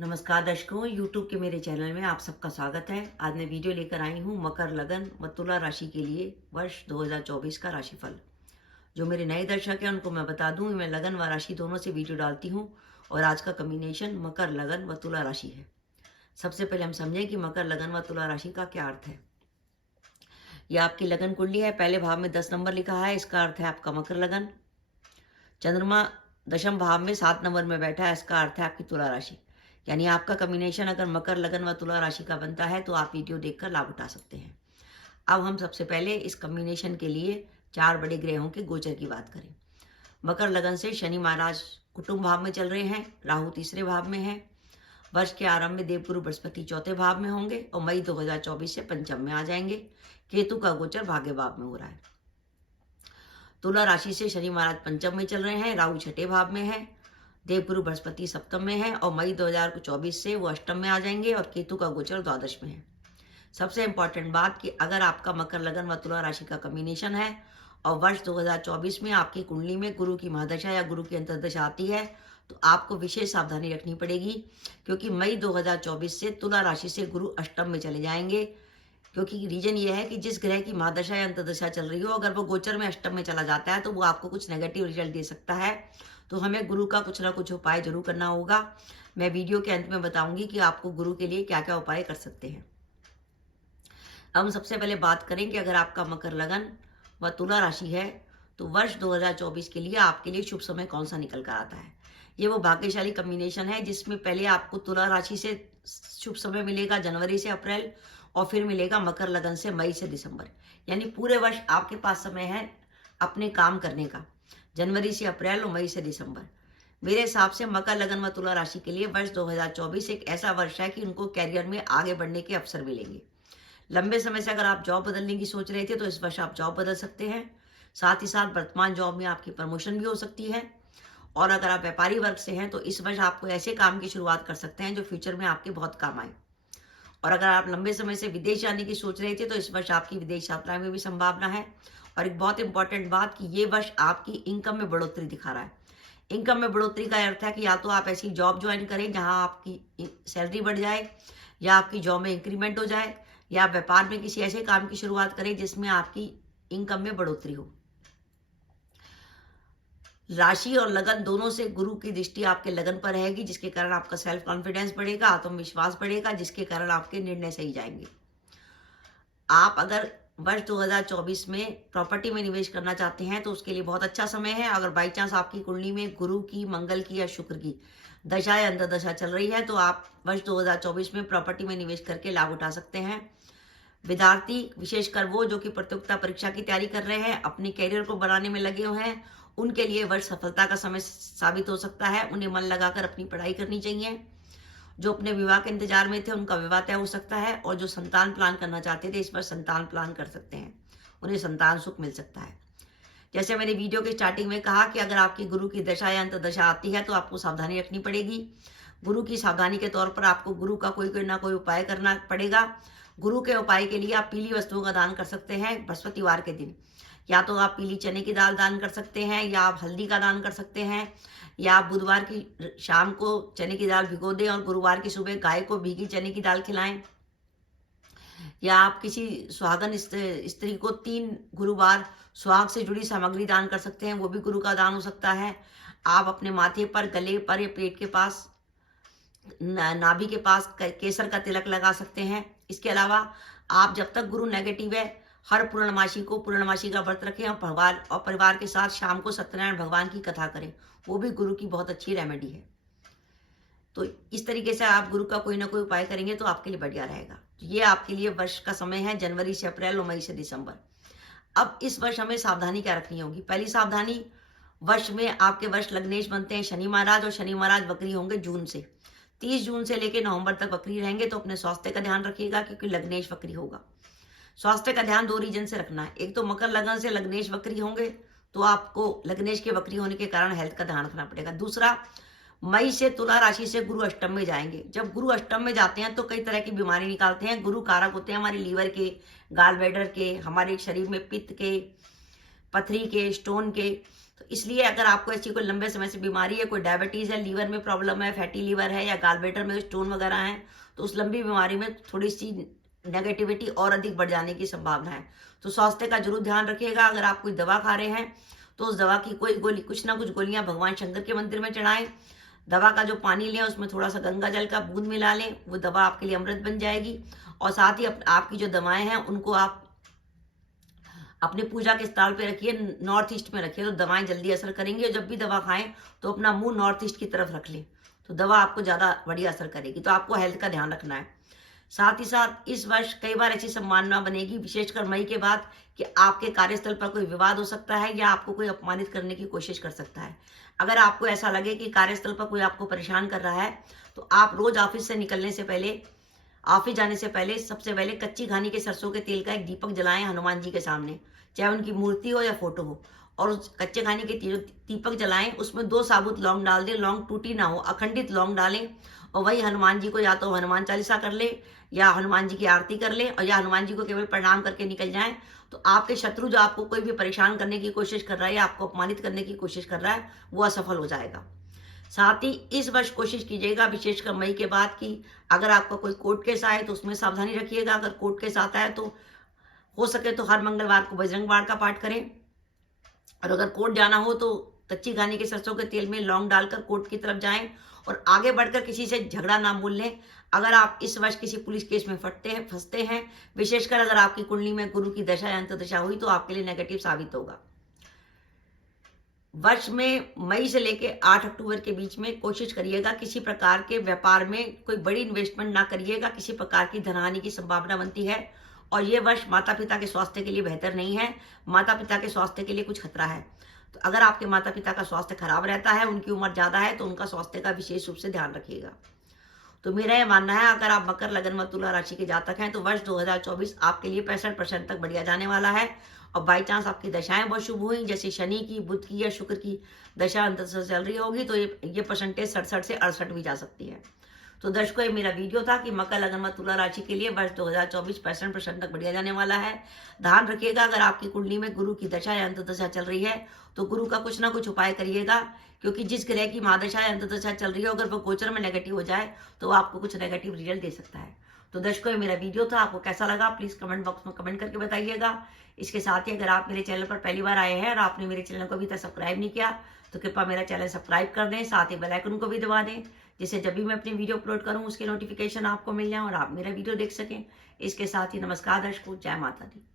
नमस्कार दर्शकों, YouTube के मेरे चैनल में आप सबका स्वागत है। आज मैं वीडियो लेकर आई हूँ मकर लगन व तुला राशि के लिए वर्ष 2024 का राशिफल। जो मेरे नए दर्शक हैं उनको मैं बता दूँ, मैं लगन व राशि दोनों से वीडियो डालती हूँ और आज का कॉम्बिनेशन मकर लगन व तुला राशि है। सबसे पहले हम समझें कि मकर लगन व तुला राशि का क्या अर्थ है। यह आपकी लगन कुंडली है। पहले भाव में 10 नंबर लिखा है, इसका अर्थ है आपका मकर लगन। चंद्रमा दशम भाव में 7 नंबर में बैठा है, इसका अर्थ है आपकी तुला राशि। यानी आपका कॉम्बिनेशन अगर मकर लगन व तुला राशि का बनता है तो आप वीडियो देखकर लाभ उठा सकते हैं। अब हम सबसे पहले इस कॉम्बिनेशन के लिए 4 बड़े ग्रहों के गोचर की बात करें। मकर लगन से शनि महाराज कुटुंब भाव में चल रहे हैं, राहु तीसरे भाव में है। वर्ष के आरंभ में देवगुरु बृहस्पति चौथे भाव में होंगे और मई 2024 से पंचम में आ जाएंगे। केतु का गोचर भाग्य भाव में हो रहा है। तुला राशि से शनि महाराज पंचम में चल रहे हैं, राहु छठे भाव में है, देवगुरु बृहस्पति सप्तम में है और मई 2024 से वो अष्टम में आ जाएंगे और केतु का गोचर द्वादश में है। सबसे इंपॉर्टेंट बात कि अगर आपका मकर लगन व तुला राशि का कॉम्बिनेशन है और वर्ष 2024 में आपकी कुंडली में गुरु की महादशा या गुरु की अंतर्दशा आती है तो आपको विशेष सावधानी रखनी पड़ेगी, क्योंकि मई 2024 से तुला राशि से गुरु अष्टम में चले जाएंगे। क्योंकि रीजन ये है कि जिस ग्रह की महादशा या अंतर्दशा चल रही हो, अगर वो गोचर में अष्टम में चला जाता है तो वो आपको कुछ नेगेटिव रिजल्ट दे सकता है। तो हमें गुरु का कुछ ना कुछ उपाय जरूर करना होगा। मैं वीडियो के अंत में बताऊंगी कि आपको गुरु के लिए क्या क्या उपाय कर सकते हैं। अब हम सबसे पहले बात करें कि अगर आपका मकर लगन व तुला राशि है तो वर्ष 2024 के लिए आपके लिए शुभ समय कौन सा निकल कर आता है। ये वो भाग्यशाली कॉम्बिनेशन है जिसमें पहले आपको तुला राशि से शुभ समय मिलेगा जनवरी से अप्रैल और फिर मिलेगा मकर लगन से मई से दिसंबर। यानी पूरे वर्ष आपके पास समय है अपने काम करने का, जनवरी से अप्रैल और मई से दिसंबर। मेरे हिसाब से मकर लगन व तुला राशि के लिए वर्ष 2024 एक ऐसा वर्ष है कि उनको कैरियर में आगे बढ़ने के अवसर मिलेंगे। लंबे समय से अगर आप जॉब बदलने की सोच रहे थे तो इस वर्ष आप जॉब बदल सकते हैं। साथ ही साथ वर्तमान जॉब में आपकी प्रमोशन भी हो सकती है। और अगर आप व्यापारी वर्ग से हैं तो इस वर्ष आपको ऐसे काम की शुरुआत कर सकते हैं जो फ्यूचर में आपके बहुत काम आए। और अगर आप लंबे समय से विदेश जाने की सोच रहे थे तो इस वर्ष आपकी विदेश यात्रा में भी संभावना है। और एक बहुत इंपॉर्टेंट बात कि ये वर्ष आपकी इनकम में बढ़ोतरी दिखा रहा है। इनकम में बढ़ोतरी का अर्थ है कि या तो आप ऐसी जॉब ज्वाइन करें जहां आपकी सैलरी बढ़ जाए, या आपकी जॉब में इंक्रीमेंट हो जाए, या आप व्यापार में किसी ऐसे काम की शुरुआत करें जिसमें आपकी इनकम में बढ़ोतरी हो। राशि और लगन दोनों से गुरु की दृष्टि आपके लगन पर रहेगी, जिसके कारण आपका सेल्फ कॉन्फिडेंस बढ़ेगा, आत्मविश्वास बढ़ेगा, जिसके कारण आपके निर्णय सही जाएंगे। आप अगर वर्ष 2024 में प्रॉपर्टी में निवेश करना चाहते हैं तो उसके लिए बहुत अच्छा समय है। अगर बाई चांस आपकी कुंडली में गुरु की, मंगल की या शुक्र की दशा या अंतर्दशा चल रही है तो आप वर्ष 2024 में प्रॉपर्टी में निवेश करके लाभ उठा सकते हैं। विद्यार्थी, विशेषकर वो जो कि प्रतियोगिता परीक्षा की तैयारी कर रहे हैं, अपने कैरियर को बनाने में लगे हुए हैं, उनके लिए वर्ष सफलता का समय साबित हो सकता है। उन्हें मन लगाकर अपनी पढ़ाई करनी चाहिए। जो अपने विवाह के इंतजार में थे उनका विवाह तय हो सकता है, और जो संतान प्लान करना चाहते थे इस पर संतान प्लान कर सकते हैं, उन्हें संतान सुख मिल सकता है। जैसे मैंने वीडियो के स्टार्टिंग में कहा कि अगर आपकी गुरु की दशा या अंतर्दशा आती है तो आपको सावधानी रखनी पड़ेगी। गुरु की सावधानी के तौर पर आपको गुरु का कोई ना कोई उपाय करना पड़ेगा। गुरु के उपाय के लिए आप पीली वस्तुओं का दान कर सकते हैं बृहस्पतिवार के दिन। या तो आप पीली चने की दाल दान कर सकते हैं, या आप हल्दी का दान कर सकते हैं, या आप बुधवार की शाम को चने की दाल भिगो दें और गुरुवार की सुबह गाय को भीगी चने की दाल खिलाएं। या आप किसी सुहागन स्त्री को 3 गुरुवार सुहाग से जुड़ी सामग्री दान कर सकते हैं, वो भी गुरु का दान हो सकता है। आप अपने माथे पर, गले पर या पेट के पास, नाभि के पास केसर का तिलक लगा सकते हैं। इसके अलावा आप जब तक गुरु नेगेटिव है हर पूर्णमासी का व्रत रखें और परिवार के साथ शाम को सत्यनारायण भगवान की कथा करें, वो भी गुरु की बहुत अच्छी रेमेडी है। तो इस तरीके से आप गुरु का कोई ना कोई उपाय करेंगे तो आपके लिए बढ़िया रहेगा। तो ये आपके लिए वर्ष का समय है, जनवरी से अप्रैल और मई से दिसंबर। अब इस वर्ष हमें सावधानी क्या रखनी होगी। पहली सावधानी, वर्ष में आपके वर्ष लग्नेश बनते हैं शनि महाराज, और शनि महाराज वक्री होंगे जून से 30 जून से लेकर नवंबर तक वक्री रहेंगे। तो अपने स्वास्थ्य का ध्यान रखिएगा क्योंकि लग्नेश वक्री होगा। स्वास्थ्य का ध्यान 2 रीजन से रखना है। एक तो मकर लगन से लग्नेश वक्री होंगे तो आपको लग्नेश के वक्री होने के कारण हेल्थ का ध्यान रखना पड़ेगा। दूसरा, मई से तुला राशि से गुरु अष्टम में जाएंगे। जब गुरु अष्टम में जाते हैं तो कई तरह की बीमारी निकालते हैं। गुरु कारक होते हैं हमारे लीवर के, गाल ब्लैडर के, हमारे शरीर में पित्त के, पथरी के, स्टोन के। तो इसलिए अगर आपको ऐसी कोई लंबे समय से बीमारी है, कोई डायबिटीज़ है, लीवर में प्रॉब्लम है, फैटी लीवर है या गॉलब्लैडर में स्टोन वगैरह है, तो उस लंबी बीमारी में थोड़ी सी नेगेटिविटी और अधिक बढ़ जाने की संभावना है। तो स्वास्थ्य का जरूर ध्यान रखिएगा। अगर आप कोई दवा खा रहे हैं तो उस दवा की कोई गोली, कुछ ना कुछ गोलियां भगवान शंकर के मंदिर में चढ़ाएं। दवा का जो पानी लें उसमें थोड़ा सा गंगा जल का बूंद मिला लें, वो दवा आपके लिए अमृत बन जाएगी। और साथ ही आपकी जो दवाएं हैं उनको आप अपने पूजा के स्थान पे रखिए, नॉर्थ ईस्ट में रखिए, तो दवाएं जल्दी असर करेंगी। और जब भी दवा खाएं तो अपना मुंह नॉर्थ ईस्ट की तरफ रख लें, तो दवा आपको ज़्यादा बढ़िया असर करेगी। तो आपको हेल्थ का ध्यान रखना है। साथ ही साथ इस वर्ष कई बार ऐसी संभावना बनेगी, विशेषकर मई के बाद, कि आपके कार्यस्थल पर कोई विवाद हो सकता है या आपको कोई अपमानित करने की कोशिश कर सकता है। अगर आपको ऐसा लगे कि कार्यस्थल पर कोई आपको परेशान कर रहा है, तो आप रोज ऑफिस से निकलने से पहले, ऑफिस जाने से पहले, सबसे पहले कच्ची घानी के सरसों के तेल का एक दीपक जलाएं हनुमान जी के सामने, चाहे उनकी मूर्ति हो या फोटो हो। और उस कच्चे घानी के दीपक जलाएं, उसमें 2 साबुत लौंग डाल दें, लौंग टूटी ना हो, अखंडित लौंग डालें। और वही हनुमान जी को या तो हनुमान चालीसा कर ले, या हनुमान जी की आरती कर ले, और या हनुमान जी को केवल प्रणाम करके निकल जाएं। तो आपके शत्रु जो आपको कोई भी परेशान करने की कोशिश कर रहा है या आपको अपमानित करने की कोशिश कर रहा है, वो असफल हो जाएगा। साथ ही इस वर्ष कोशिश कीजिएगा, विशेषकर मई के बाद, की अगर आपका कोई कोर्ट केस आए तो उसमें सावधानी रखिएगा। अगर कोर्ट केस आता है तो हो सके तो हर मंगलवार को बजरंग बाण का पाठ करें। और अगर कोर्ट जाना हो तो कच्ची घानी के सरसों के तेल में लौंग डालकर कोर्ट की तरफ जाएं, और आगे बढ़कर किसी से झगड़ा ना बोल लें। अगर आप इस वर्ष किसी पुलिस केस में फंसते हैं, विशेषकर अगर आपकी कुंडली में गुरु की दशा या अंतर्दशा हुई, तो आपके लिए नेगेटिव साबित होगा। वर्ष में मई से लेकर 8 अक्टूबर के बीच में कोशिश करिएगा किसी प्रकार के व्यापार में कोई बड़ी इन्वेस्टमेंट ना करिएगा, किसी प्रकार की धनहानि की संभावना बनती है। और ये वर्ष माता पिता के स्वास्थ्य के लिए बेहतर नहीं है, माता पिता के स्वास्थ्य के लिए कुछ खतरा है। तो अगर आपके माता पिता का स्वास्थ्य खराब रहता है, उनकी उम्र ज्यादा है, तो उनका स्वास्थ्य का विशेष रूप से ध्यान रखिएगा। तो मेरा यह मानना है, अगर आप मकर, लगन व तुला राशि के जातक हैं तो वर्ष 2024 आपके लिए 65% तक बढ़िया जाने वाला है। और बाई चांस आपकी दशाएं बहुत शुभ हुई, जैसे शनि की, बुध की या शुक्र की दशा अंतर से चल रही होगी, तो ये परसेंटेज 67 से 68 भी जा सकती है। तो दर्शकों, ये मेरा वीडियो था कि मकर, लगन व तुला राशि के लिए वर्ष 2024 65% तक बढ़िया जाने वाला है। ध्यान रखिएगा, अगर आपकी कुंडली में गुरु की दशा या अंतर्दशा चल रही है तो गुरु का कुछ ना कुछ उपाय करिएगा, क्योंकि जिस ग्रह की महादशा या अंतर्दशा चल रही है, अगर वो गोचर में नेगेटिव हो जाए तो वो आपको कुछ नेगेटिव रिजल्ट दे सकता है। तो दर्शकों, ये मेरा वीडियो था, आपको कैसा लगा प्लीज कमेंट बॉक्स में कमेंट करके बताइएगा। इसके साथ ही अगर आप मेरे चैनल पर पहली बार आए हैं और आपने मेरे चैनल को अभी तक सब्सक्राइब नहीं किया, तो कृपया मेरा चैनल सब्सक्राइब कर दें, साथ ही बेल आइकन को भी दबा दें, जिससे जब भी मैं अपनी वीडियो अपलोड करूं उसके नोटिफिकेशन आपको मिल जाए और आप मेरा वीडियो देख सकें। इसके साथ ही नमस्कार दर्शकों, जय माता दी।